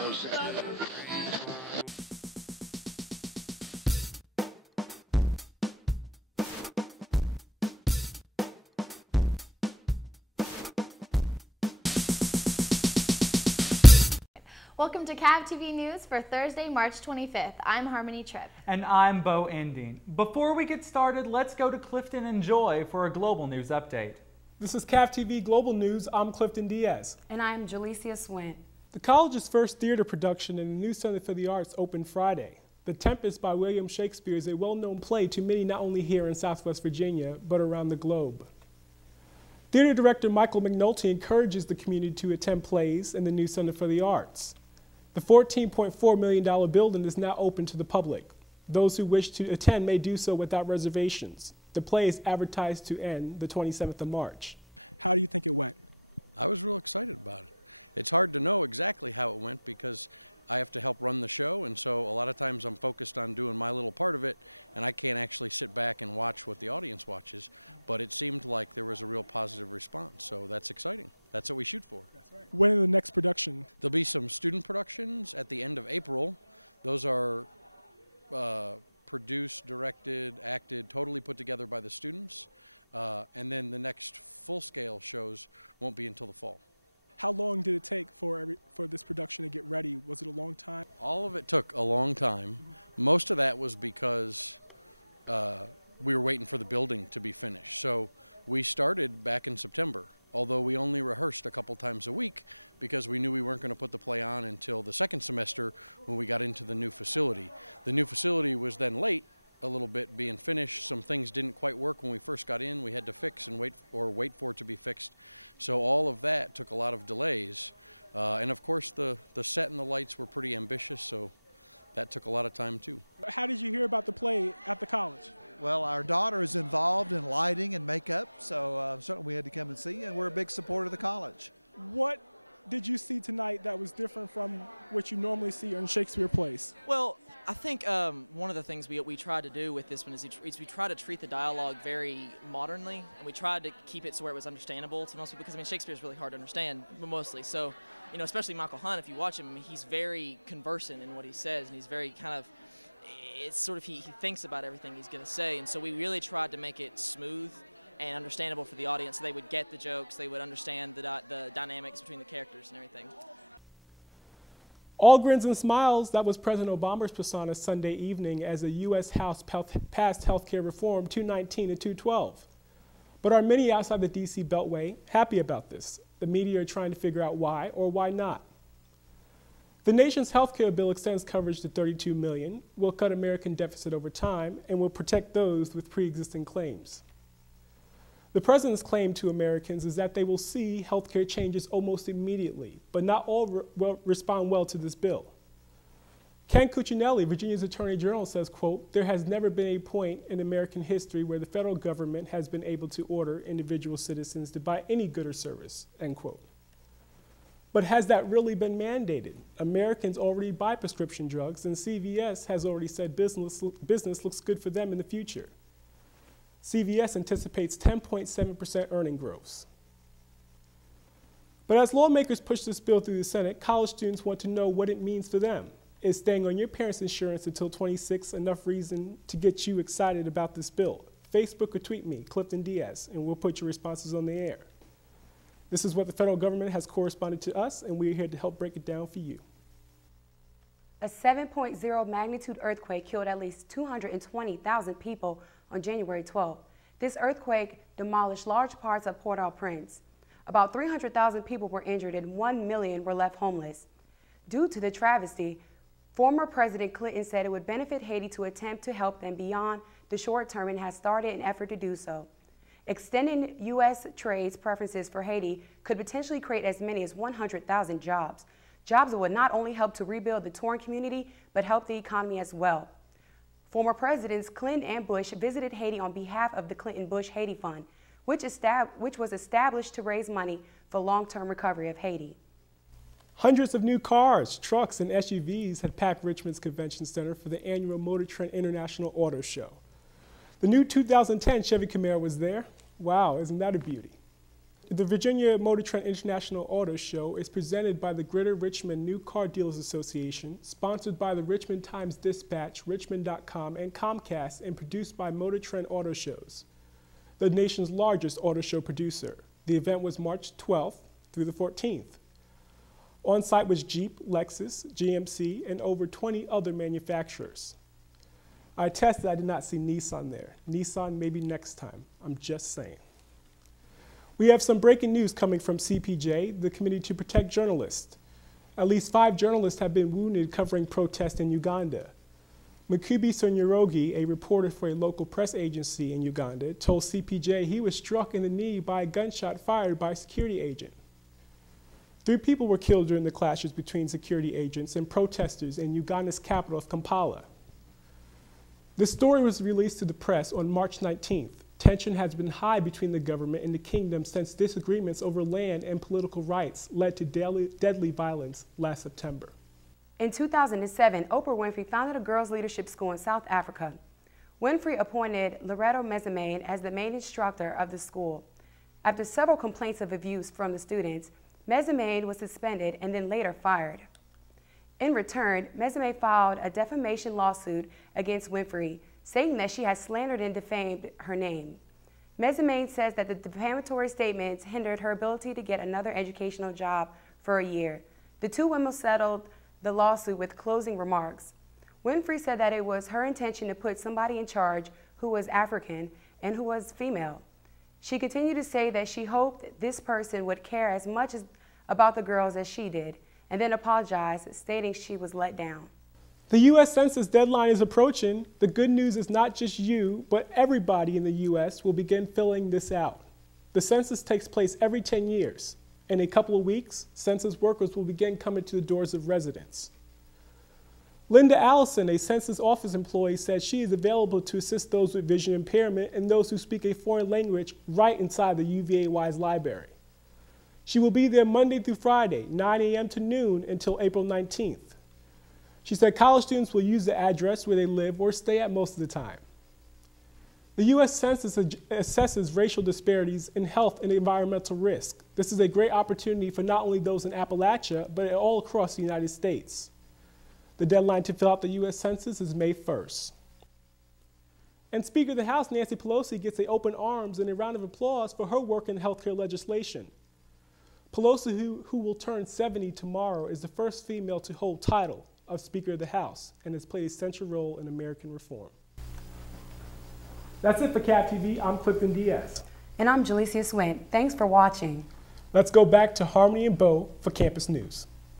Welcome to CAV-TV News for Thursday, March 25th. I'm Harmony Tripp. And I'm Bo Ending. Before we get started, let's go to Clifton and Joy for a global news update. This is CAV-TV Global News. I'm Clifton Diaz. And I'm Jalecia Swint. The college's first theater production in the new Center for the Arts opened Friday. The Tempest by William Shakespeare is a well-known play to many not only here in Southwest Virginia, but around the globe. Theater director Michael McNulty encourages the community to attend plays in the new Center for the Arts. The $14.4 million building is now open to the public. Those who wish to attend may do so without reservations. The play is advertised to end the 27th of March. How do you think it went? I was real excited about it. It's hard to know exactly how it went because I have to help run the show, and so a lot of times I'm focused on doing my little part of it, and I can't actually sit back and watch what the audience watches, but it seemed like there was a real positive response, so that's exciting. That's what we shoot for. That's right. When is the next production? There'll be some student productions at the end of April. Those are produced, directed, acted, totally put together by the students, and then the next full-scale shows won't be until the fall. How long did it take for this production to get ready? Was it a long time? All of it took a long time. Most of that was because we were waiting for the building to be finished. So we started back in September, although we only rehearsed a couple times a week because we knew we weren't going to put the play on until the second semester when we got into the new facility. The new facility was then late a little bit being finished. Some things didn't quite work when we first got in. We had to fix and wait for it to be fixed. So all of that took a lot of delays. And of course the set and the lights were pretty ambitious, so that took a lot of time too. How did you hear about the play at the college? Well, our daughter is involved in lighting and makeup, so certainly we had to come and see, and we're a big supporter of the college. What did you see tonight that was different from what you normally see on Shakespeare plays? Well, I think one of the things we tried to do with this one is we tried to treat the dialogue very modernly, and we tried to keep it so where it was understandable to most people, because, I mean, Shakespeare is really hard to understand, mostly. So, you know, especially Michael Hunt, if you watch him, I mean, he's very conversant in what he says, and he's very kind of, it's sort of, he thinks about everything he's going to say, and so we really tried to make it smooth and understandable for the audience so they would get the jokes, they would understand the dynamics between the characters and everything. All grins and smiles, that was President Obama's persona Sunday evening as the U.S. House passed health care reform 219 and 212. But are many outside the D.C. Beltway happy about this? The media are trying to figure out why or why not. The nation's health care bill extends coverage to $32 million, will cut American deficit over time, and will protect those with pre-existing claims. The president's claim to Americans is that they will see health care changes almost immediately, but not all respond well to this bill. Ken Cuccinelli, Virginia's Attorney General, says, quote, "There has never been a point in American history where the federal government has been able to order individual citizens to buy any good or service," end quote. But has that really been mandated? Americans already buy prescription drugs, and CVS has already said business looks good for them in the future. CVS anticipates 10.7% earning growth. But as lawmakers push this bill through the Senate, college students want to know what it means for them. Is staying on your parents' insurance until 26 enough reason to get you excited about this bill? Facebook or tweet me, Clifton Diaz, and we'll put your responses on the air. This is what the federal government has corresponded to us, and we're here to help break it down for you. A 7.0 magnitude earthquake killed at least 220,000 people on January 12th. This earthquake demolished large parts of Port-au-Prince. About 300,000 people were injured and 1 million were left homeless. Due to the travesty, former President Clinton said it would benefit Haiti to attempt to help them beyond the short term and has started an effort to do so. Extending U.S. trade's preferences for Haiti could potentially create as many as 100,000 jobs. Jobs that would not only help to rebuild the torn community, but help the economy as well. Former Presidents Clinton and Bush visited Haiti on behalf of the Clinton-Bush Haiti Fund, which was established to raise money for long-term recovery of Haiti. Hundreds of new cars, trucks, and SUVs had packed Richmond's Convention Center for the annual Motor Trend International Auto Show. The new 2010 Chevy Camaro was there. Wow, isn't that a beauty? The Virginia Motor Trend International Auto Show is presented by the Greater Richmond New Car Dealers Association, sponsored by the Richmond Times-Dispatch, Richmond.com, and Comcast, and produced by Motor Trend Auto Shows, the nation's largest auto show producer. The event was March 12th through the 14th. On site was Jeep, Lexus, GMC, and over 20 other manufacturers. I attest that I did not see Nissan there. Nissan maybe next time. I'm just saying. We have some breaking news coming from CPJ, the Committee to Protect Journalists. At least 5 journalists have been wounded covering protests in Uganda. Mukubi Sonyerogi, a reporter for a local press agency in Uganda, told CPJ he was struck in the knee by a gunshot fired by a security agent. 3 people were killed during the clashes between security agents and protesters in Uganda's capital of Kampala. The story was released to the press on March 19th. Tension has been high between the government and the kingdom since disagreements over land and political rights led to deadly violence last September. In 2007, Oprah Winfrey founded a girls' leadership school in South Africa. Winfrey appointed Loretto Mezimane as the main instructor of the school. After several complaints of abuse from the students, Mezimane was suspended and then later fired. In return, Mezimane filed a defamation lawsuit against Winfrey, saying that she had slandered and defamed her name. Mezimane says that the defamatory statements hindered her ability to get another educational job for a year. The 2 women settled the lawsuit with closing remarks. Winfrey said that it was her intention to put somebody in charge who was African and who was female. She continued to say that she hoped this person would care as much about the girls as she did, and then apologized, stating she was let down. The U.S. Census deadline is approaching. The good news is not just you, but everybody in the U.S. will begin filling this out. The census takes place every 10 years. In a couple of weeks, census workers will begin coming to the doors of residents. Linda Allison, a census office employee, said she is available to assist those with vision impairment and those who speak a foreign language right inside the UVA-Wise library. She will be there Monday through Friday, 9 a.m. to noon until April 19th. She said college students will use the address where they live or stay at most of the time. The U.S. Census assesses racial disparities in health and environmental risk. This is a great opportunity for not only those in Appalachia, but all across the United States. The deadline to fill out the U.S. Census is May 1st. And Speaker of the House, Nancy Pelosi, gets open arms and a round of applause for her work in healthcare legislation. Pelosi, who will turn 70 tomorrow, is the first female to hold title of Speaker of the House and has played a central role in American reform. That's it for CAV-TV. I'm Clifton Diaz. And I'm Jalecia Swint. Thanks for watching. Let's go back to Harmony and Bo for Campus News.